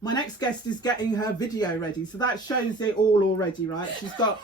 My next guest is getting her video ready, so that shows it all already, right? She's got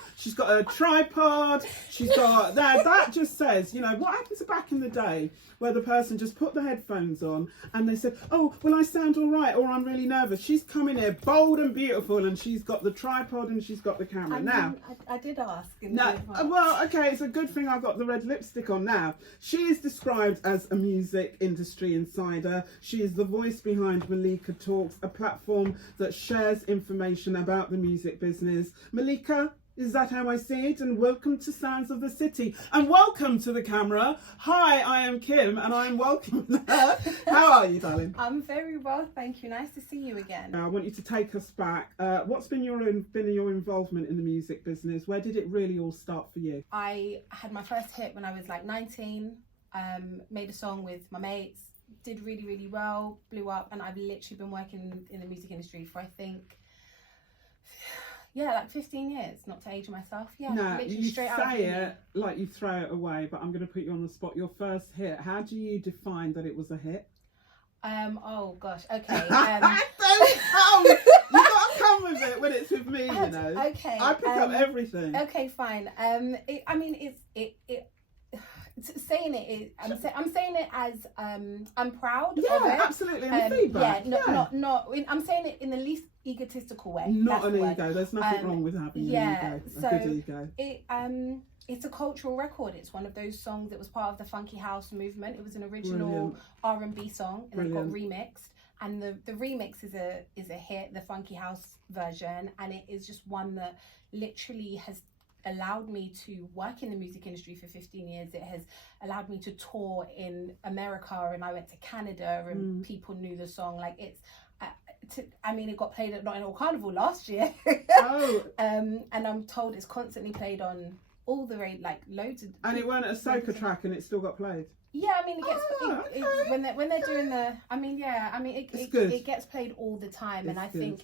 a tripod. She's got that just says, you know, what happens back in the day where the person just put the headphones on and they said, oh, well, I sound all right, or I'm really nervous. She's coming here bold and beautiful, and she's got the tripod and she's got the camera. I did ask. Well, okay, it's a good thing I've got the red lipstick on now. She is described as a music industry insider. She is the voice behind Malika Talks, a platform that shares information about the music business. Malika, is that how I see it? And welcome to Sounds of the City. And welcome to the camera. Hi, I am Kim, and I'm welcoming her. How are you, darling? I'm very well, thank you. Nice to see you again. I want you to take us back. What's been your involvement in the music business? Where did it really all start for you? I had my first hit when I was like 19. Made a song with my mates. Did really, really well. Blew up, and I've literally been working in the music industry for, I think, like 15 years, not to age myself. No, you say it like you throw it away, but I'm going to put you on the spot. Your first hit, how do you define that it was a hit? Oh gosh, okay. You gotta come with it when it's with me, you know. Okay. I pick up everything. Okay, fine. I'm saying it as I'm proud of it. Absolutely. And the feedback. Not. I'm saying it in the least egotistical way. Not an ego. There's nothing wrong with having an ego. A good ego. It's a cultural record. It's one of those songs that was part of the funky house movement. It was an original R&B song, and it got remixed. And the remix is a hit, the funky house version, and it is just one that literally has allowed me to work in the music industry for 15 years. It has allowed me to tour in America, and I went to Canada, and people knew the song. Like it got played at Notting Hill Carnival last year. And I'm told it's constantly played on all the loads of. And it weren't a soca track, and it still got played. Yeah, I mean, it gets when they're doing the. It gets played all the time, and I think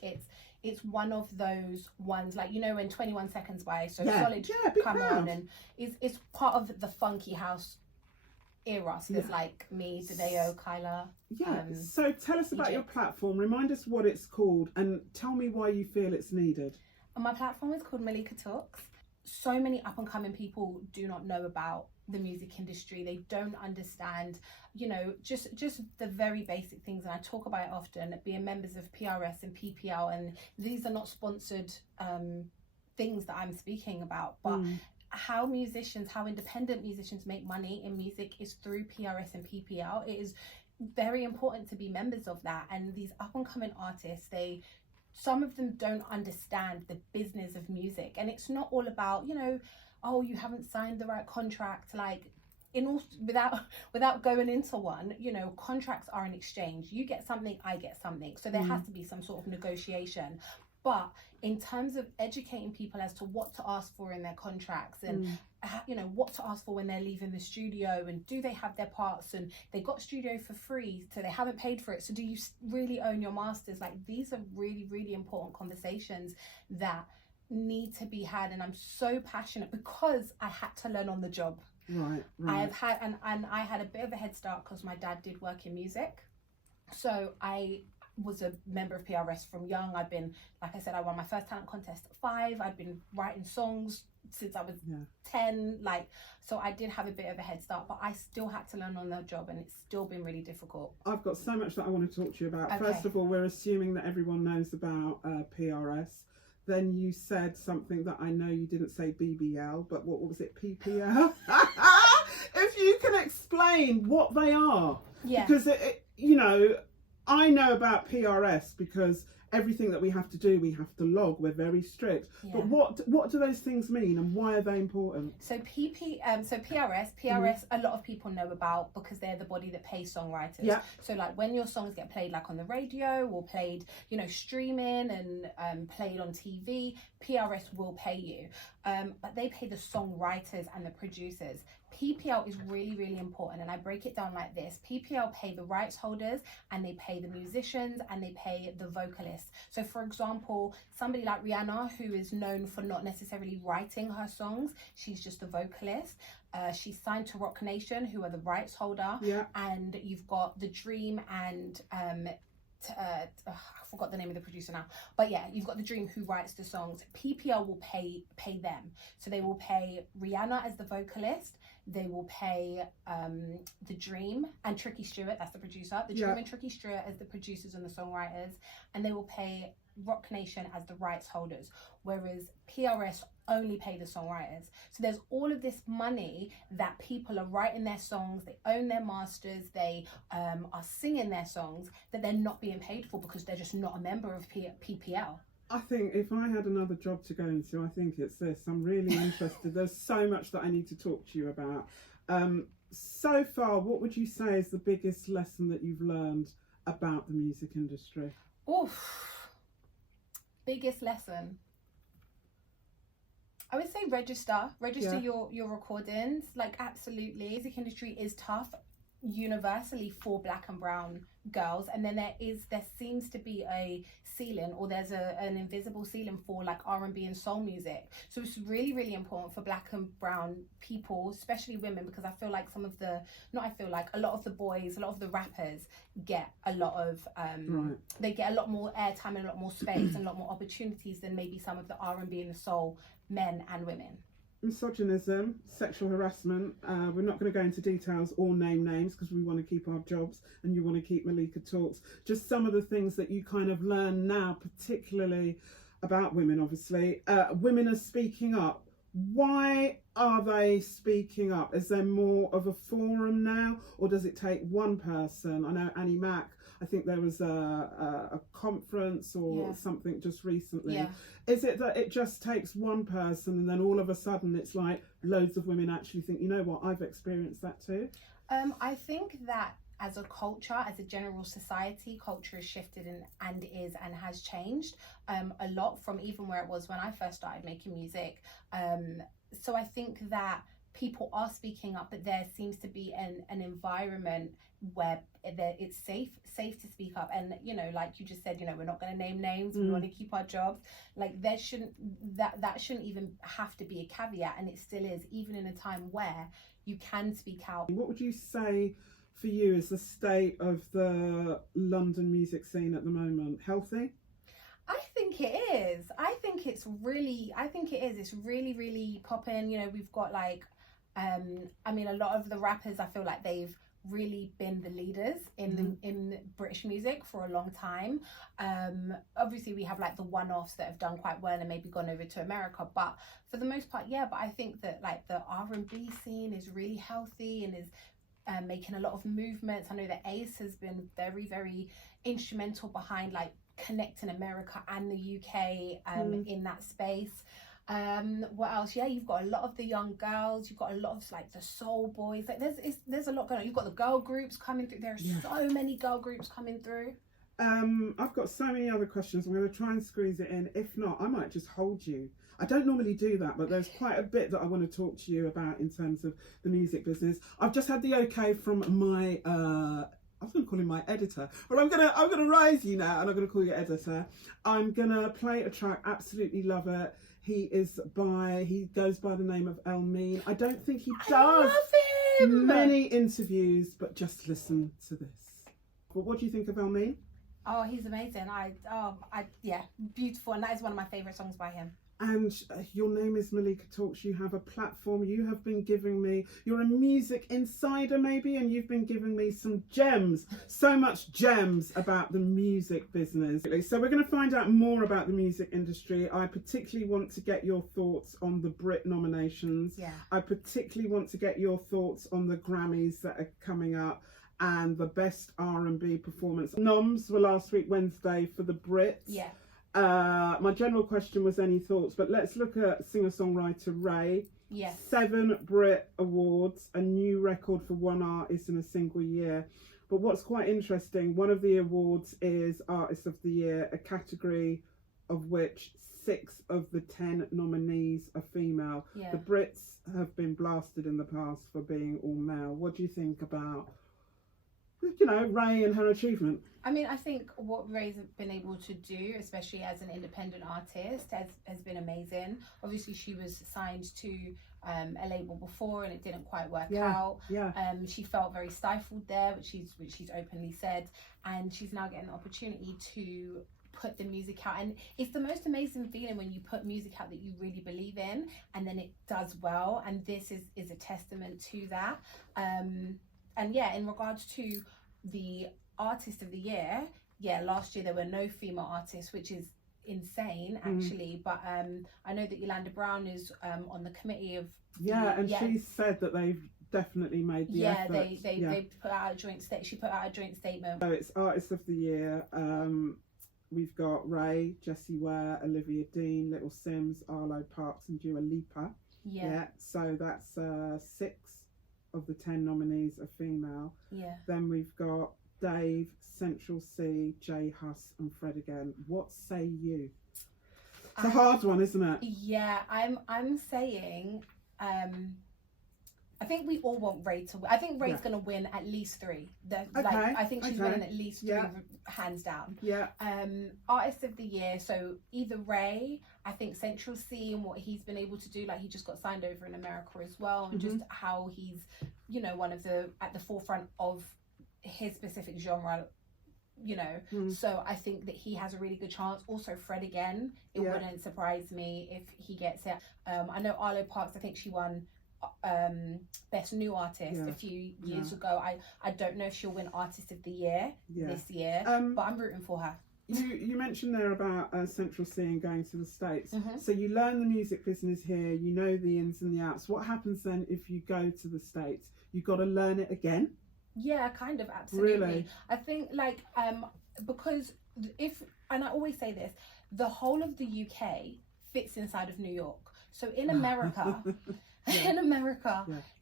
it's one of those ones, like, you know, when 21 Seconds by Solid come on, and it's part of the funky house era. So there's like me, Tadeo, Kyla. So tell us about your platform. Remind us what it's called, and tell me why you feel it's needed. And my platform is called Malika Talks. So many up and coming people do not know about the music industry. They don't understand, you know, just the very basic things, and I talk about it often, being members of PRS and PPL, and these are not sponsored things that I'm speaking about, but how independent musicians make money in music is through PRS and PPL. It is very important to be members of that, and these up and coming artists, some of them don't understand the business of music, and it's not all about, you know, oh, you haven't signed the right contract. Like, without going into one, you know, contracts are an exchange. You get something, I get something. So there has to be some sort of negotiation. But in terms of educating people as to what to ask for in their contracts, and you know, what to ask for when they're leaving the studio, and do they have their parts, and they got studio for free, so they haven't paid for it, so do you really own your masters? Like, these are really, really important conversations that need to be had, and I'm so passionate because I had to learn on the job. Right. I've had and I had a bit of a head start because my dad did work in music, so I was a member of PRS from young. I've been, like I said, I won my first talent contest at 5. I've been writing songs since I was 10. So I did have a bit of a head start, but I still had to learn on the job, and it's still been really difficult. I've got so much that I want to talk to you about. Okay. First of all, we're assuming that everyone knows about PRS. Then you said something that I know you didn't say, BBL, but what was it, PPL? If you can explain what they are. Yeah. Because, you know, I know about PRS because everything that we have to do, we have to log. We're very strict. Yeah. But what do those things mean, and why are they important? So PRS, a lot of people know about because they're the body that pays songwriters. Yeah. So like when your songs get played like on the radio, or played, you know, streaming and played on TV, PRS will pay you. But they pay the songwriters and the producers. PPL is really, really important, and I break it down like this. PPL pay the rights holders, and they pay the musicians, and they pay the vocalists. So for example, somebody like Rihanna, who is known for not necessarily writing her songs, she's just a vocalist. She's signed to Rock Nation, who are the rights holder. Yeah. And you've got The Dream and I forgot the name of the producer now, but yeah, you've got The Dream who writes the songs. PPL will pay them, so they will pay Rihanna as the vocalist, they will pay The Dream and Tricky Stewart, that's the producer, The Dream and Tricky Stewart as the producers and the songwriters, and they will pay Rock Nation as the rights holders, whereas PRS only pay the songwriters. So there's all of this money that people are writing their songs, they own their masters, they are singing their songs, that they're not being paid for because they're just not a member of PPL. I think if I had another job to go into, I think it's this. I'm really interested. There's so much that I need to talk to you about. So far, what would you say is the biggest lesson that you've learned about the music industry? Oof. Biggest lesson, I would say register your recordings. Like, absolutely, music industry is tough universally for Black and brown girls, and then there seems to be a ceiling, or there's an invisible ceiling for like R&B and soul music. So it's really, really important for Black and brown people, especially women, because I feel like a lot of the boys, a lot of the rappers get a lot of they get a lot more airtime and a lot more space and a lot more opportunities than maybe some of the R&B and the soul men and women. Misogynism, sexual harassment. We're not going to go into details or name names because we want to keep our jobs and you want to keep Malika Talks. Just some of the things that you kind of learn now, particularly about women, obviously. Women are speaking up. Why are they speaking up? Is there more of a forum now, or does it take one person? I know Annie Mac, I think there was a conference or something just recently. Yeah. Is it that it just takes one person and then all of a sudden it's like loads of women actually think, you know what, I've experienced that too? I think that as a culture, as a general society, culture has shifted and has changed a lot from even where it was when I first started making music. So I think that people are speaking up, but there seems to be an environment where it's safe to speak up. And, you know, like you just said, you know, we're not going to name names, we want to keep our jobs. Like, that shouldn't even have to be a caveat, and it still is, even in a time where you can speak out. What would you say for you is the state of the London music scene at the moment? Healthy? I think it is. It's really, really popping. You know, we've got like, I mean, a lot of the rappers, I feel like they've really been the leaders in British music for a long time. Obviously we have like the one-offs that have done quite well and maybe gone over to America, but for the most part, but I think that like the R&B scene is really healthy and is making a lot of movements. I know that Ace has been very, very instrumental behind like connecting America and the UK in that space. What else? Yeah, you've got a lot of the young girls, you've got a lot of like the soul boys, like there's a lot going on. You've got the girl groups coming through. There are so many girl groups coming through. I've got so many other questions. I'm going to try and squeeze it in. If not, I might just hold you. I don't normally do that, but there's quite a bit that I want to talk to you about in terms of the music business. I've just had the okay from my I was going to call him my editor, but I'm gonna rise you now, and I'm gonna call you editor. I'm gonna play a track. Absolutely love it. He goes by the name of El Mean. I don't think he does many interviews, but just listen to this. But what do you think of El Mean? Oh, he's amazing. Yeah, beautiful, and that is one of my favourite songs by him. And your name is Malika Talks. You have a platform. You have been giving me, you're a music insider maybe, and you've been giving me some gems, so much gems about the music business. So we're going to find out more about the music industry. I particularly want to get your thoughts on the Brit nominations. Yeah. I particularly want to get your thoughts on the Grammys that are coming up and the best R&B performance. Noms were last week, Wednesday, for the Brits. Yeah. My general question was any thoughts, but let's look at singer-songwriter Ray. Yes. 7 Brit Awards, a new record for one artist in a single year. But what's quite interesting, one of the awards is Artist of the Year, a category of which 6 of the 10 nominees are female. Yeah. The Brits have been blasted in the past for being all male. What do you think about you know, Ray and her achievement. I mean, I think what Ray's been able to do, especially as an independent artist, has been amazing. Obviously, she was signed to a label before and it didn't quite work out. Yeah. She felt very stifled there, which she's openly said, and she's now getting the opportunity to put the music out, and it's the most amazing feeling when you put music out that you really believe in and then it does well, and this is a testament to that. And yeah, in regards to the artist of the year, last year there were no female artists, which is insane actually. But I know that Yolanda Brown is on the committee of she said that they've definitely made the effort. They put out a joint she put out a joint statement. So it's artist of the year. We've got Ray, Jessie Ware, Olivia Dean, Little Sims, Arlo Parks and Dua Lipa. So that's 6 of the 10 nominees are female. Then we've got Dave, Central C, Jay Huss and Fred again. What say you? It's a hard one, isn't it? Yeah, I'm saying I think we all want Ray to win. I think Ray's going to win at least 3. I think she's winning at least 3, hands down. Artist of the year, so either Ray, I think Central C and what he's been able to do, like he just got signed over in America as well, and just how he's, you know, one of the at the forefront of his specific genre, you know. So I think that he has a really good chance. Also Fred again, it wouldn't surprise me if he gets it. I know Arlo Parks, I think she won best new artist a few years ago. I don't know if she'll win artist of the year this year, but I'm rooting for her. You mentioned there about Central C and going to the States. So you learn the music business here, you know the ins and the outs. What happens then if you go to the States? You got to learn it again? Yeah, kind of, absolutely. Really? I think like because and I always say this, the whole of the UK fits inside of New York. So in America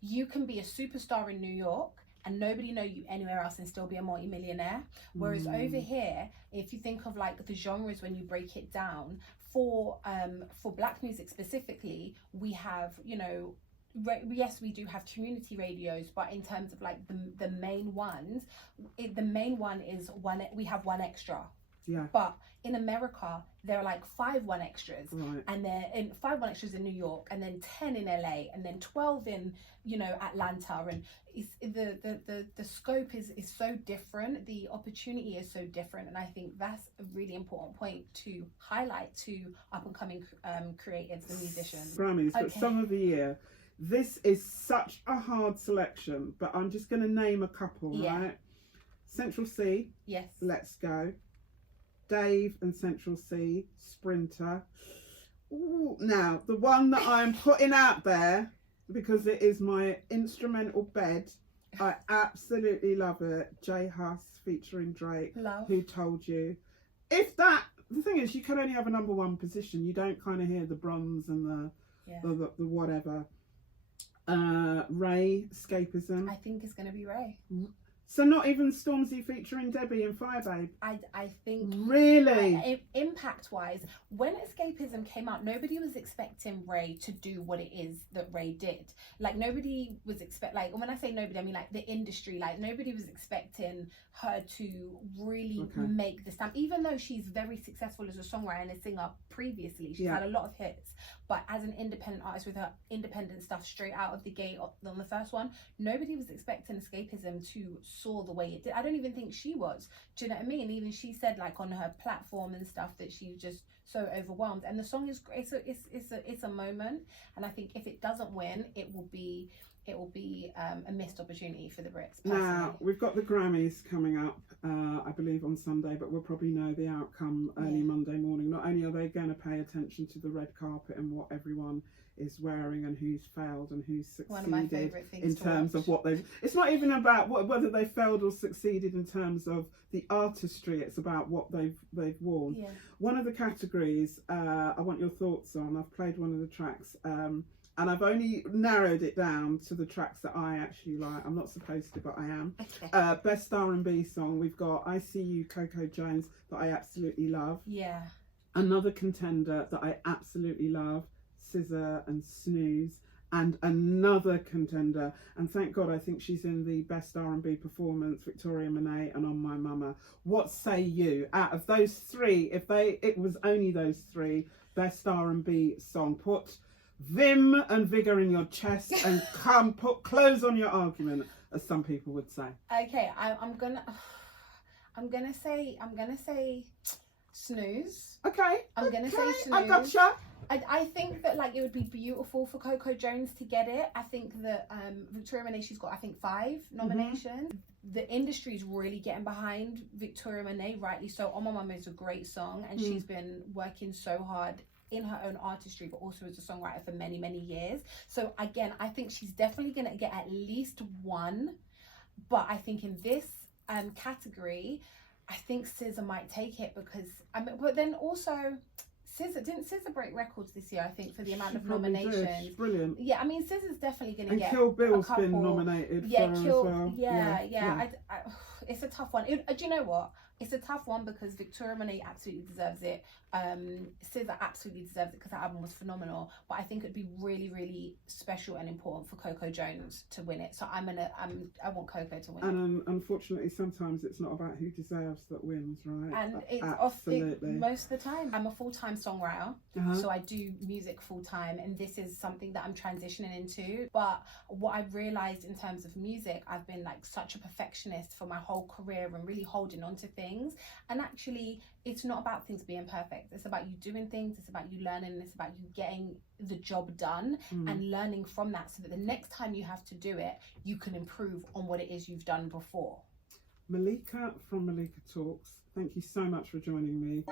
you can be a superstar in New York and nobody know you anywhere else and still be a multi-millionaire. Whereas over here, if you think of like the genres, when you break it down, for black music specifically, we have, you know, yes, we do have community radios, but in terms of like the main ones, the main one is we have 1 extra. But in America, there are like 5 1 extras, and they're in 5 1 extras in New York, and then 10 in LA, and then 12 in, you know, Atlanta, and it's the scope is so different, the opportunity is so different, and I think that's a really important point to highlight to up and coming creatives and musicians. Grammys, but Song of the Year. This is such a hard selection, but I'm just going to name a couple, right? Central C, Let's Go. Dave and Central C, Sprinter. Ooh, now, the one that I'm putting out there, because it is my instrumental bed, I absolutely love it. Jay Huss featuring Drake. Who Told You. The thing is, you can only have a number 1 position. You don't kind of hear the bronze and the whatever. Ray, Escapism. I think it's going to be Ray. So not even Stormzy featuring Debbie and Firebabe? I think... Really? Impact-wise, when Escapism came out, nobody was expecting Ray to do what it is that Ray did. Like, nobody was like, when I say nobody, I mean, like, the industry. Like, nobody was expecting her to really make the stamp. Even though she's very successful as a songwriter and a singer previously. She's had a lot of hits. But as an independent artist with her independent stuff straight out of the gate on the first one, nobody was expecting Escapism to soar the way it did. I don't even think she was. Do you know what I mean? Even she said, like, on her platform and stuff, that she was just so overwhelmed. And the song is great. It's a moment. And I think if it doesn't win, it will be a missed opportunity for the Brits. Personally. Now, we've got the Grammys coming up, I believe on Sunday, but we'll probably know the outcome early Monday morning. Not only are they going to pay attention to the red carpet and what everyone is wearing and who's failed and who's succeeded. One of my favourite things in terms of what they've... It's not even about whether they failed or succeeded in terms of the artistry. It's about what they've worn. One of the categories I want your thoughts on, I've played one of the tracks, and I've only narrowed it down to the tracks that I actually like. I'm not supposed to, but I am. Best R&B song, we've got I See You, Coco Jones, that I absolutely love. Another contender that I absolutely love, SZA and Snooze. and another contender, and thank God I think she's in the Best R&B Performance, Victoria Monet and On My Mama. What say you? Out of those three, if it was only those three, Best R&B song, put vim and vigour in your chest and come put clothes on your argument, as some people would say. Okay, I'm gonna say Snooze. Okay. I'm gonna say Snooze. I gotcha. I think that like it would be beautiful for Coco Jones to get it. I think that Victoria Monet, she's got I think 5 nominations. The industry is really getting behind Victoria Monet, rightly so. On My Mama is a great song, and she's been working so hard in her own artistry, but also as a songwriter for many, many years. So again, I think she's definitely gonna get at least 1. But I think in this category, I think SZA might take it because but then also didn't SZA break records this year? I think for the amount of nominations. Brilliant. Yeah, I mean SZA's definitely gonna get. Kill Bill's a couple. been nominated. Yeah, for Kill. as well. Yeah. It's a tough one. Do you know what? It's a tough one because Victoria Monet absolutely deserves it. SZA absolutely deserves it because that album was phenomenal. But I think it'd be really, really special and important for Coco Jones to win it. So I want Coco to win. And unfortunately, sometimes it's not about who deserves that wins, right? And it's absolutely most of the time. I'm a full-time songwriter, so I do music full-time, and this is something that I'm transitioning into. But what I've realized in terms of music, I've been like such a perfectionist for my whole career and really holding on to things. And actually, it's not about things being perfect. It's about you doing things. It's about you learning. And it's about you getting the job done and learning from that, so that the next time you have to do it, you can improve on what it is you've done before. Malika from Malika Talks, thank you so much for joining me.